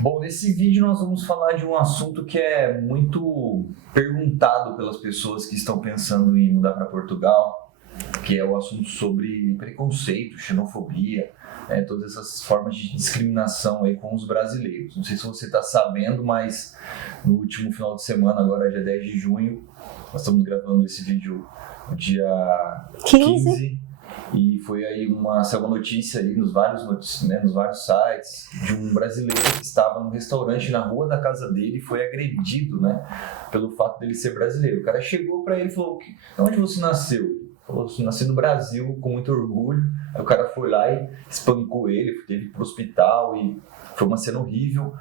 Bom, nesse vídeo nós vamos falar de um assunto que é muito perguntado pelas pessoas que estão pensando em mudar para Portugal, que é o assunto sobre preconceito, xenofobia, todas essas formas de discriminação aí com os brasileiros. Não sei se você está sabendo, mas no último final de semana, agora dia 10 de junho, nós estamos gravando esse vídeo no dia 15. E foi aí saiu uma notícia aí nos vários sites de um brasileiro que estava num restaurante na rua da casa dele e foi agredido, pelo fato dele ser brasileiro. O cara chegou para ele e falou: onde você nasceu? Ele falou assim: nasci no Brasil, com muito orgulho. Aí o cara foi lá e espancou ele, teve que ir pro hospital e foi uma cena horrível.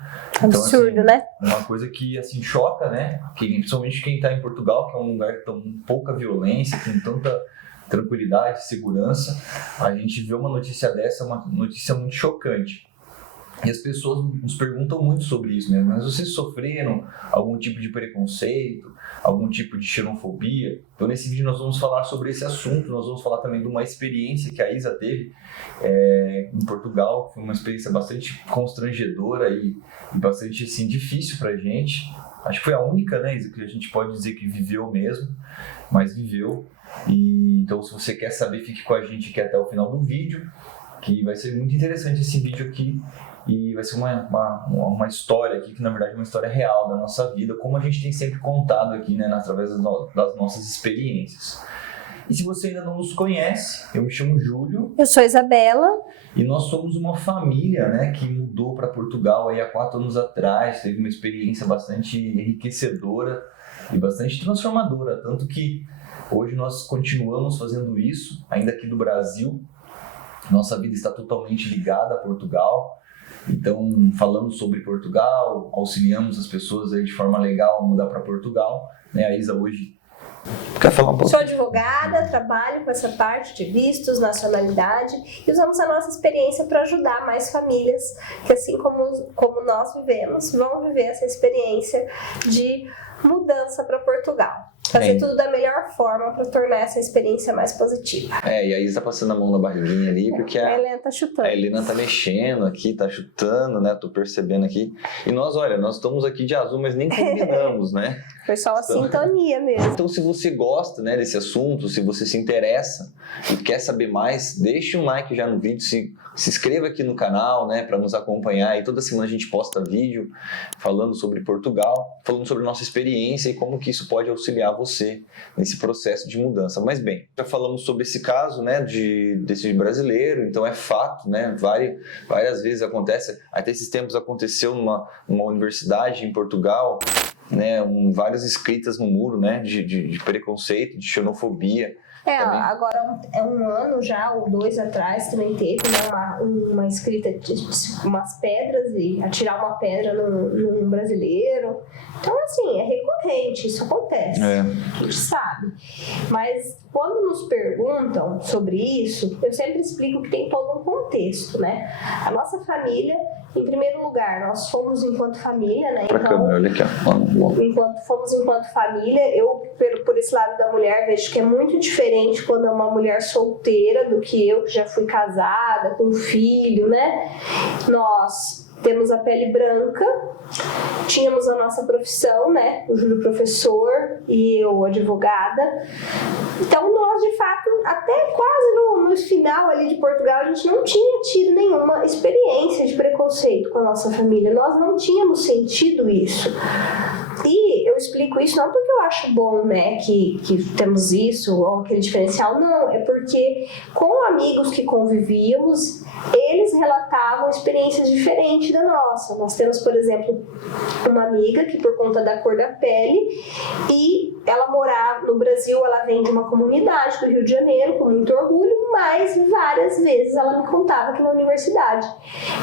Absurdo, então, né? Uma coisa que, choca, principalmente quem está em Portugal, que é um lugar com pouca violência, com tanta tranquilidade, segurança. A gente vê uma notícia dessa, uma notícia muito chocante. E as pessoas nos perguntam muito sobre isso, Mas vocês sofreram algum tipo de preconceito, algum tipo de xenofobia? Então, nesse vídeo nós vamos falar sobre esse assunto. Nós vamos falar também de uma experiência que a Isa teve em Portugal. Foi uma experiência bastante constrangedora e bastante, difícil pra gente. Acho que foi a única, Isa, que a gente pode dizer que viveu mesmo, mas viveu. E então, se você quer saber, fique com a gente aqui até o final do vídeo, que vai ser muito interessante esse vídeo aqui. E vai ser uma história aqui, que na verdade é uma história real da nossa vida, como a gente tem sempre contado aqui, através das nossas experiências. E se você ainda não nos conhece, eu me chamo Júlio. Eu sou Isabela. E nós somos uma família, que mudou para Portugal aí há 4 anos atrás, teve uma experiência bastante enriquecedora e bastante transformadora, tanto que hoje nós continuamos fazendo isso, ainda aqui do Brasil. Nossa vida está totalmente ligada a Portugal. Então, falamos sobre Portugal, auxiliamos as pessoas aí de forma legal a mudar para Portugal. A Isa hoje quer falar um pouco? Sou advogada, trabalho com essa parte de vistos, nacionalidade, e usamos a nossa experiência para ajudar mais famílias que, assim como nós vivemos, vão viver essa experiência de mudança para Portugal. Fazer tudo da melhor forma para tornar essa experiência mais positiva. E a Isa tá passando a mão na barriguinha ali, porque a Helena tá chutando. A Helena tá mexendo aqui, tá chutando, Tô percebendo aqui. E nós estamos aqui de azul, mas nem combinamos, Foi só uma sintonia mesmo. Então, se você gosta, desse assunto, se você se interessa e quer saber mais, deixe um like já no vídeo, se inscreva aqui no canal, para nos acompanhar. E toda semana a gente posta vídeo falando sobre Portugal, falando sobre nossa experiência e como que isso pode auxiliar você nesse processo de mudança. Mas bem, já falamos sobre esse caso, desse brasileiro, então é fato, várias vezes acontece. Até esses tempos aconteceu numa universidade em Portugal, várias escritas no muro, de preconceito, de xenofobia. Agora é um ano já, ou 2 atrás, também teve uma escrita de umas pedras e atirar uma pedra num brasileiro. Então, é recorrente, isso acontece, a gente sabe. Mas quando nos perguntam sobre isso, eu sempre explico que tem todo um contexto, A nossa família, em primeiro lugar, nós fomos enquanto família, Então, olha aqui, enquanto família, eu, por esse lado da mulher, vejo que é muito diferente quando é uma mulher solteira do que eu, que já fui casada, com filho, Nós temos a pele branca, tínhamos a nossa profissão, o Júlio professor e eu advogada. Então nós, de fato, até quase no final ali de Portugal, a gente não tinha tido nenhuma experiência de preconceito com a nossa família. Nós não tínhamos sentido isso. E eu explico isso não porque eu acho bom, que temos isso ou aquele diferencial, não. É porque com amigos que convivíamos, eles relatavam experiências diferentes da nossa. Nós temos, por exemplo, uma amiga que, por conta da cor da pele, e ela morava no Brasil, ela vem de uma comunidade do Rio de Janeiro, com muito orgulho, mas várias vezes ela me contava que na universidade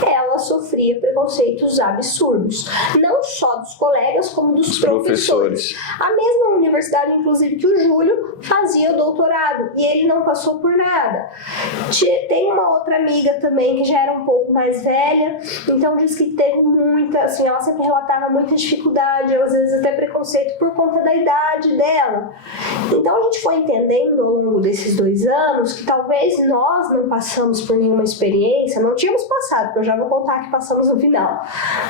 ela sofria preconceitos absurdos. Não só dos colegas, como dos professores. A mesma universidade, inclusive, que o Júlio fazia o doutorado, e ele não passou por nada. Tem uma outra amiga também que já era um pouco mais velha, então diz que teve muita, ela sempre relatava muita dificuldade, às vezes até preconceito por conta da idade dela. Então a gente foi entendendo ao longo desses 2 anos que talvez nós não passamos por nenhuma experiência, não tínhamos passado, porque eu já vou contar que passamos no final,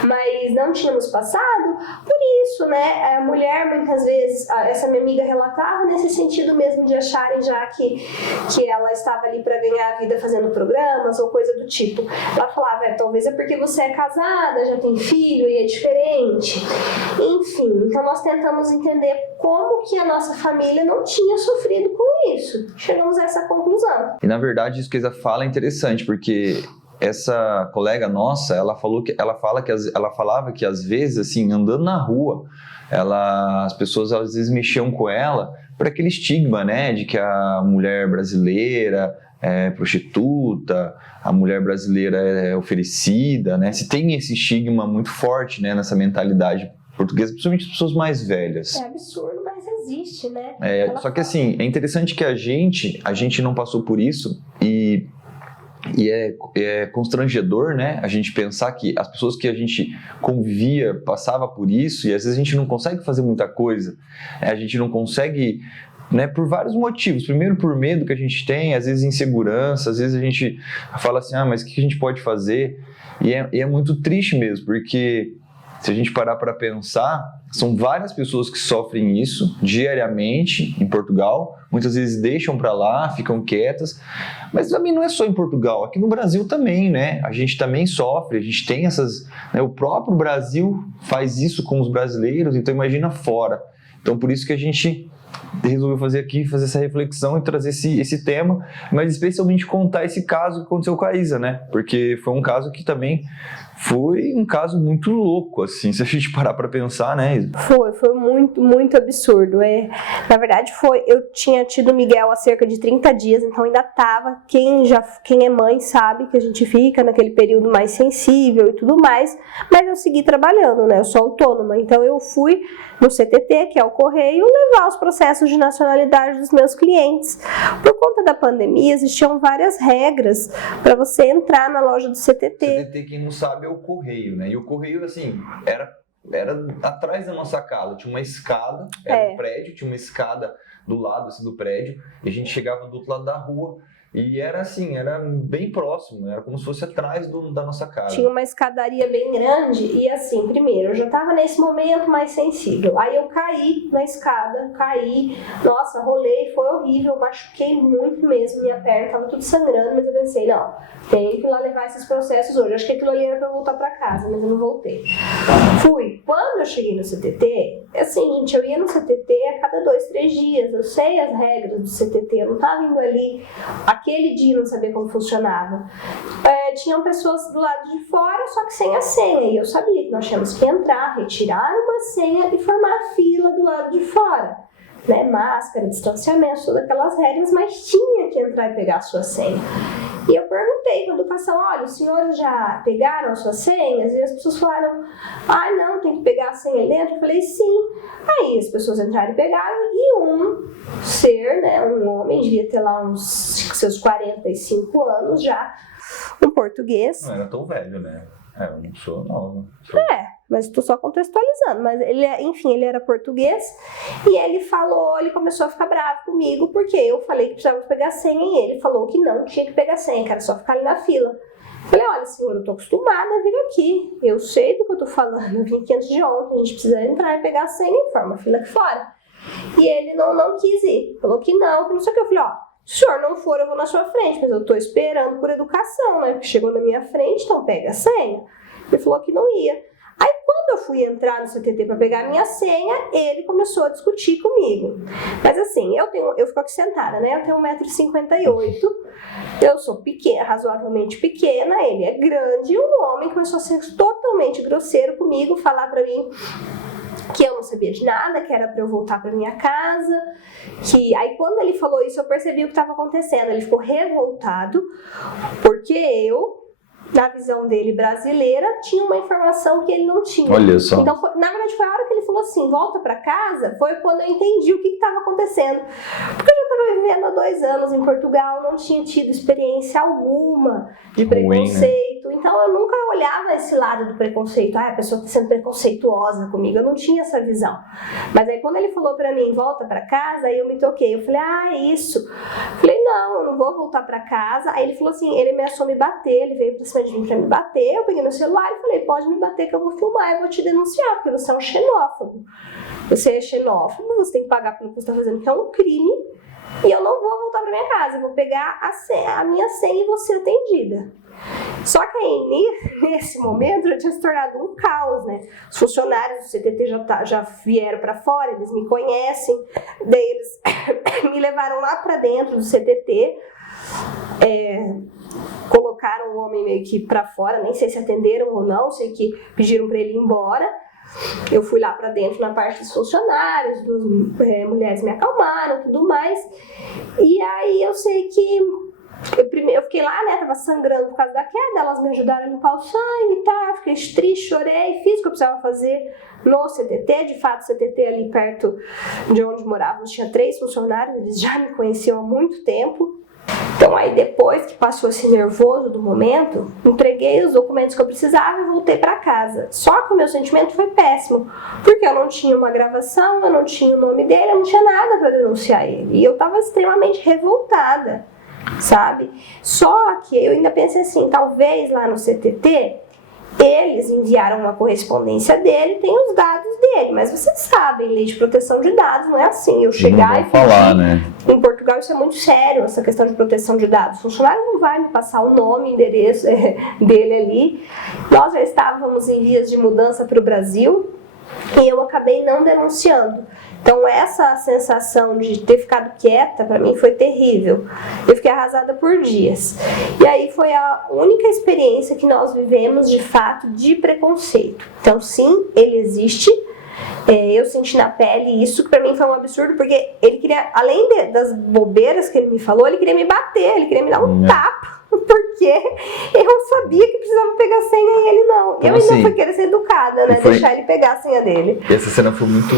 mas não tínhamos passado por isso, né? A mulher muitas vezes, essa minha amiga relatava nesse sentido mesmo de acharem já que ela estava ali para ganhar a vida fazendo programas ou coisa do tipo. Ela falava, talvez é porque você é casada, já tem filho e é diferente. Enfim, então nós tentamos entender como que a nossa família não tinha sofrido com isso. Chegamos a essa conclusão. E na verdade isso que a Isa fala é interessante, porque essa colega nossa, ela falava que às vezes, assim, andando na rua, as pessoas às vezes mexiam com ela por aquele estigma, né, de que a mulher brasileira é prostituta, a mulher brasileira é oferecida, né? Se tem esse estigma muito forte, né, nessa mentalidade portuguesa, principalmente as pessoas mais velhas. É absurdo, mas existe, né? Só que assim, é interessante que a gente não passou por isso e é constrangedor, né, a gente pensar que as pessoas que a gente convivia passava por isso e às vezes a gente não consegue fazer muita coisa, a gente não consegue, né, por vários motivos. Primeiro, por medo que a gente tem, às vezes insegurança, às vezes a gente fala assim, mas o que a gente pode fazer? E é muito triste mesmo, porque se a gente parar para pensar, são várias pessoas que sofrem isso diariamente em Portugal, muitas vezes deixam para lá, ficam quietas, mas também não é só em Portugal, aqui no Brasil também, né? A gente também sofre, a gente tem essas, né? O próprio Brasil faz isso com os brasileiros, então imagina fora. Então por isso que a gente resolveu fazer essa reflexão e trazer esse tema, mas especialmente contar esse caso que aconteceu com a Isa, né? Porque foi um caso que também foi um caso muito louco, assim, se a gente parar para pensar, né, Isa? Foi muito, muito absurdo. Na verdade, eu tinha tido o Miguel há cerca de 30 dias, então ainda tava, quem é mãe sabe que a gente fica naquele período mais sensível e tudo mais, mas eu segui trabalhando, né, eu sou autônoma, então eu fui no CTT, que é o Correio, levar os processos de nacionalidade dos meus clientes. Por conta da pandemia, existiam várias regras para você entrar na loja do CTT. CTT, quem não sabe, é o Correio, né? E o Correio, assim, era atrás da nossa casa, tinha uma escada, era um prédio, tinha uma escada do lado assim, do prédio, e a gente chegava do outro lado da rua, e era assim, era bem próximo, era como se fosse atrás da nossa casa. Tinha uma escadaria bem grande, e assim, primeiro, eu já estava nesse momento mais sensível, aí eu caí na escada, nossa, rolei, foi horrível, machuquei muito mesmo, minha perna estava tudo sangrando, mas eu pensei, não, tenho que ir lá levar esses processos hoje, acho que aquilo ali era para eu voltar para casa, mas eu não voltei. Fui. Quando eu cheguei no CTT, assim, gente, eu ia no CTT a cada 2, 3 dias, eu sei as regras do CTT, eu não estava indo ali aquele dia não sabia como funcionava. Tinham pessoas do lado de fora, só que sem a senha, e eu sabia que nós tínhamos que entrar, retirar uma senha e formar fila do lado de fora, né? Máscara, distanciamento, todas aquelas regras, mas tinha que entrar e pegar a sua senha. E eu perguntei para a educação, olha, os senhores já pegaram as suas senhas? E as pessoas falaram, não, tem que pegar a senha aí dentro. Eu falei, sim. Aí as pessoas entraram e pegaram, e um ser, né, um homem, devia ter lá uns seus 45 anos já, um português. Não era tão velho, né? Eu não sou nova. Mas estou só contextualizando. Mas ele era português e ele começou a ficar bravo comigo porque eu falei que precisava pegar a senha e ele falou que não tinha que pegar a senha, que era só ficar ali na fila. Eu falei, olha, senhor, eu estou acostumada a vir aqui, eu sei do que eu estou falando, eu vim aqui antes de ontem, a gente precisa entrar e pegar a senha e forma a fila aqui fora. E ele não quis ir, falou que não sei o que. Eu falei, se o senhor não for, eu vou na sua frente, mas eu estou esperando por educação, né? Porque chegou na minha frente, então pega a senha. Ele falou que não ia. Aí quando eu fui entrar no CTT para pegar a minha senha, ele começou a discutir comigo. Mas assim, eu fico aqui sentada, né? Eu tenho 1,58 m, eu sou pequena, razoavelmente pequena, ele é grande, e um homem começou a ser totalmente grosseiro comigo, falar para mim que eu não sabia de nada, que era para eu voltar para minha casa, aí quando ele falou isso eu percebi o que estava acontecendo, ele ficou revoltado, porque eu, na visão dele brasileira, tinha uma informação que ele não tinha. Olha só. Então, na verdade, foi a hora que ele falou assim, volta para casa, foi quando eu entendi o que estava acontecendo. Porque eu já estava vivendo há 2 anos em Portugal, não tinha tido experiência alguma de preconceito, preconceito. Então eu nunca olhava esse lado do preconceito. A pessoa está sendo preconceituosa comigo. Eu não tinha essa visão. Mas aí quando ele falou pra mim, volta pra casa, aí eu me toquei. Eu falei, é isso. Eu falei, não, eu não vou voltar pra casa. Aí ele falou assim, ele ameaçou me bater, ele veio pra cima de mim pra me bater. Eu peguei meu celular e falei, pode me bater que eu vou filmar, eu vou te denunciar, porque você é um xenófobo. Você é xenófobo, você tem que pagar pelo que você está fazendo, que é um crime. E eu não vou voltar para minha casa, eu vou pegar a minha senha e vou ser atendida. Só que aí, nesse momento, já tinha se tornado um caos, né? Os funcionários do CTT já vieram para fora, eles me conhecem, daí eles me levaram lá para dentro do CTT, colocaram o homem meio que para fora, nem sei se atenderam ou não, sei que pediram para ele ir embora. Eu fui lá pra dentro na parte dos funcionários, mulheres me acalmaram, tudo mais. E aí eu sei que eu fiquei lá, né, tava sangrando por causa da queda, elas me ajudaram a limpar o sangue e tal, fiquei triste, chorei, fiz o que eu precisava fazer no CTT. De fato, o CTT ali perto de onde morávamos tinha 3 funcionários, eles já me conheciam há muito tempo. Então aí depois que passou esse nervoso do momento, entreguei os documentos que eu precisava e voltei para casa. Só que o meu sentimento foi péssimo, porque eu não tinha uma gravação, eu não tinha o nome dele, eu não tinha nada para denunciar ele. E eu estava extremamente revoltada, sabe? Só que eu ainda pensei assim, talvez lá no CTT eles enviaram uma correspondência dele, tem os dados dele, mas vocês sabem, lei de proteção de dados não é assim, eu chegar e falar, né? Em Portugal isso é muito sério, essa questão de proteção de dados. O funcionário não vai me passar o nome, endereço dele ali. Nós já estávamos em vias de mudança para o Brasil e eu acabei não denunciando. Então essa sensação de ter ficado quieta para mim foi terrível. Eu fiquei arrasada por dias. E aí foi a única experiência que nós vivemos de fato de preconceito. Então sim, ele existe. Eu senti na pele isso, que pra mim foi um absurdo, porque ele queria, além das bobeiras que ele me falou, ele queria me bater, ele queria me dar um tapa, porque eu sabia que precisava pegar a senha e ele não. Eu ainda fui querer ser educada, né? Deixar ele pegar a senha dele. Essa cena foi muito,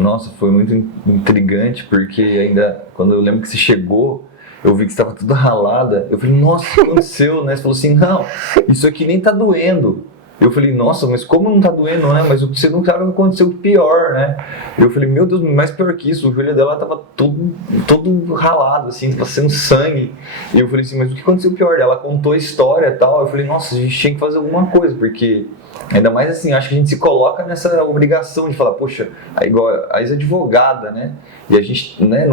nossa, foi muito intrigante, porque ainda, quando eu lembro que você chegou, eu vi que você estava tudo ralada, eu falei, nossa, o que aconteceu, né? Você falou assim, não, isso aqui nem tá doendo. Eu falei, nossa, mas como não tá doendo, né? Mas você não sabe o que aconteceu pior, né? Eu falei, meu Deus, mais pior que isso, o joelho dela tava todo ralado, assim, tava sendo sangue. E eu falei assim, mas o que aconteceu pior? Ela contou a história e tal. Eu falei, nossa, a gente tinha que fazer alguma coisa, porque ainda mais assim, acho que a gente se coloca nessa obrigação de falar, poxa, igual a ex-advogada, né? E a gente, né,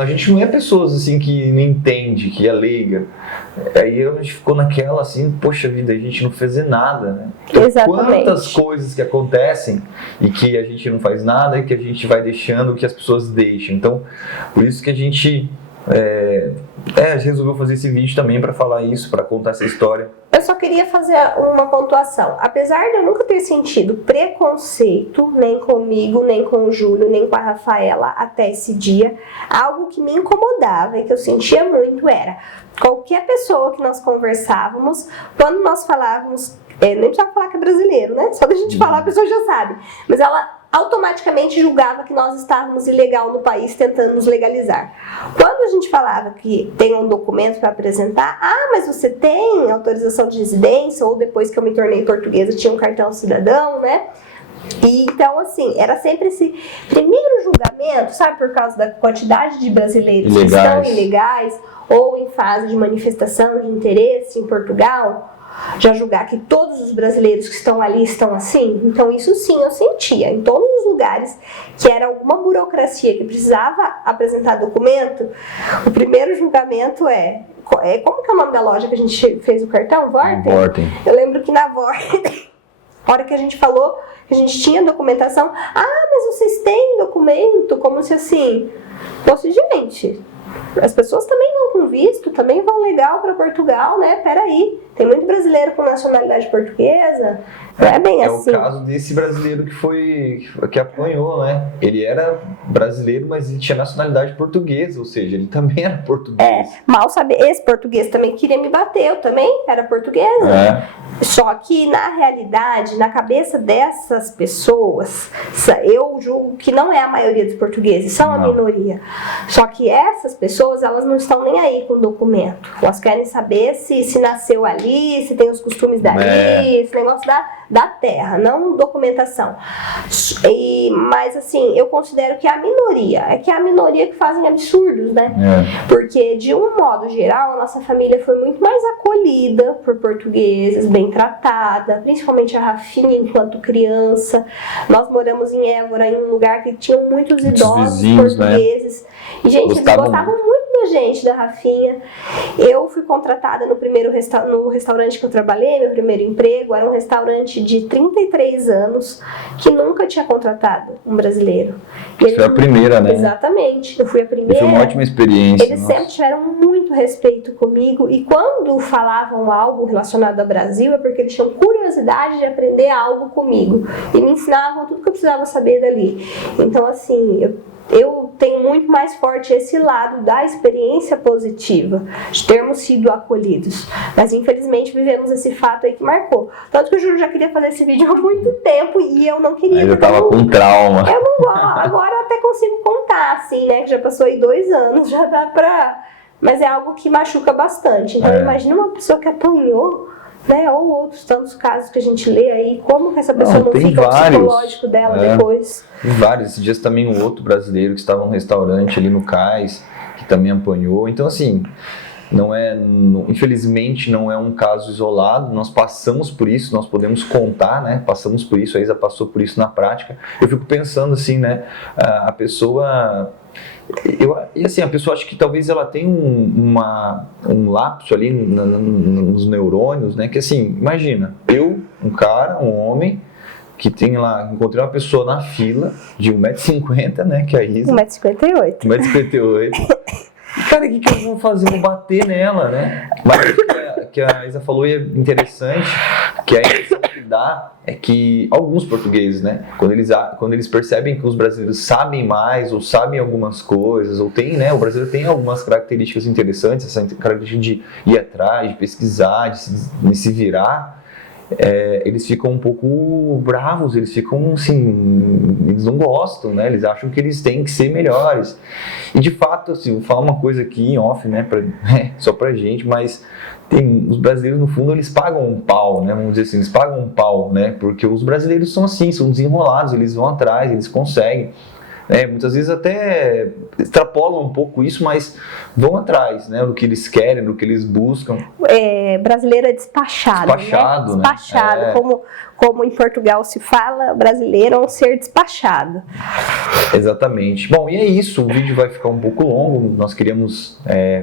a gente não é pessoas assim que não entende, que é leiga. Aí a gente ficou naquela assim, poxa vida, a gente não fez nada, né? Então, exatamente. Quantas coisas que acontecem e que a gente não faz nada e que a gente vai deixando que as pessoas deixam. Então, por isso que a gente resolveu fazer esse vídeo também para falar isso, para contar essa história. Eu só queria fazer uma pontuação. Apesar de eu nunca ter sentido preconceito, nem comigo, nem com o Júlio, nem com a Rafaela até esse dia, algo que me incomodava e que eu sentia muito era qualquer pessoa que nós conversávamos, quando nós falávamos, nem precisava falar que é brasileiro, né? Só da gente falar a pessoa já sabe. Mas ela automaticamente julgava que nós estávamos ilegal no país tentando nos legalizar. Quando a gente falava que tem um documento para apresentar, mas você tem autorização de residência, ou depois que eu me tornei portuguesa tinha um cartão cidadão, né? E então, assim, era sempre esse primeiro julgamento, sabe, por causa da quantidade de brasileiros que estão ilegais ou em fase de manifestação de interesse em Portugal, já julgar que todos os brasileiros que estão ali estão assim. Então isso sim eu sentia, em todos os lugares que era alguma burocracia que precisava apresentar documento, o primeiro julgamento como que é o nome da loja que a gente fez o cartão? Vorten? Eu lembro que na Vorten, a hora que a gente falou que a gente tinha documentação, mas vocês têm documento? Como se assim, fosse, gente, as pessoas também vão com visto, também vão legal para Portugal, né? Peraí, tem muito brasileiro com nacionalidade portuguesa, não é bem assim. É o caso desse brasileiro que apanhou, né? Ele era brasileiro, mas ele tinha nacionalidade portuguesa, ou seja, ele também era português. Mal saber, esse português também queria me bater, eu também era portuguesa. Só que na realidade, na cabeça dessas pessoas, eu julgo que não é a maioria dos portugueses, são a minoria. Só que essas pessoas pessoas, elas não estão nem aí com o documento. Elas querem saber se nasceu ali, se tem os costumes dali, esse negócio da terra, não documentação. Mas assim, eu considero que a minoria que fazem absurdos, né? Porque de um modo geral, a nossa família foi muito mais acolhida por portugueses, bem tratada, principalmente a Rafinha enquanto criança. Nós moramos em Évora, em um lugar que tinha muitos idosos vizinhos, portugueses. E, gente, eles gostavam muito da gente, da Rafinha. Eu fui contratada no restaurante que eu trabalhei, meu primeiro emprego, era um restaurante de 33 anos, que nunca tinha contratado um brasileiro. Você foi a primeira, né? Exatamente, eu fui a primeira. E foi uma ótima experiência. Eles sempre tiveram muito respeito comigo, e quando falavam algo relacionado ao Brasil, é porque eles tinham curiosidade de aprender algo comigo. E me ensinavam tudo que eu precisava saber dali. Então, assim, eu tenho muito mais forte esse lado da experiência positiva, de termos sido acolhidos. Mas infelizmente vivemos esse fato aí que marcou. Tanto que o Júlio já queria fazer esse vídeo há muito tempo e eu não queria. Eu tava com trauma. Eu não gosto. Agora eu até consigo contar, assim, né? Que já passou aí 2 anos, já dá pra... Mas é algo que machuca bastante. Então imagina uma pessoa que apanhou, né? Ou outros tantos casos que a gente lê aí, como que essa pessoa não fica o psicológico dela depois. Tem vários. Esses dias também um outro brasileiro que estava num restaurante ali no Cais, que também apanhou. Então, assim, infelizmente não é um caso isolado, nós passamos por isso, nós podemos contar, né? Passamos por isso, a Isa passou por isso na prática. Eu fico pensando assim, né? A pessoa... E assim, a pessoa acha que talvez ela tenha um lapso ali nos neurônios, né? Que assim, imagina, um homem, que tem lá, encontrei uma pessoa na fila de 1,50 m, né? Que é a Isa. 1,58 m. 1,58 m. Cara, o que eu vou fazer? Vou bater nela, né? Mas o que a Isa falou é interessante, que a impressão que dá é que alguns portugueses, né? Quando eles percebem que os brasileiros sabem mais, ou sabem algumas coisas, ou tem, né? O brasileiro tem algumas características interessantes, essa característica de ir atrás, de pesquisar, de se virar. Eles ficam um pouco bravos, eles ficam assim, eles não gostam, né? Eles acham que eles têm que ser melhores. E de fato, assim, vou falar uma coisa aqui em off, né? Só pra gente, mas os brasileiros no fundo eles pagam um pau, né? Vamos dizer assim, eles pagam um pau, né? Porque os brasileiros são assim, são desenrolados, eles vão atrás, eles conseguem. Muitas vezes até extrapolam um pouco isso, mas vão atrás, né, do que eles querem, do que eles buscam. Brasileiro é despachado, despachado, né? Despachado, como em Portugal se fala, brasileiro é um ser despachado. Exatamente. Bom, e é isso, o vídeo vai ficar um pouco longo, nós queríamos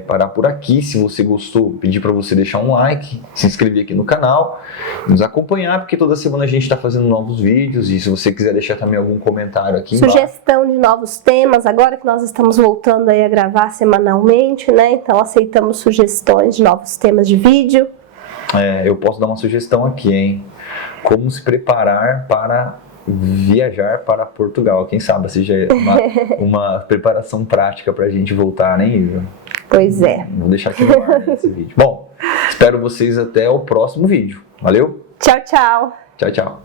parar por aqui. Se você gostou, pedir para você deixar um like, se inscrever aqui no canal, nos acompanhar, porque toda semana a gente está fazendo novos vídeos, e se você quiser deixar também algum comentário aqui embaixo. Sugestão de novos temas, agora que nós estamos voltando aí a gravar semanalmente, né? Então aceitamos sugestões de novos temas de vídeo. Eu posso dar uma sugestão aqui, hein? Como se preparar para viajar para Portugal. Quem sabe seja uma preparação prática para a gente voltar, né, Isa? Pois é. Vou deixar aqui no ar esse vídeo. Bom, espero vocês até o próximo vídeo. Valeu? Tchau, tchau. Tchau, tchau.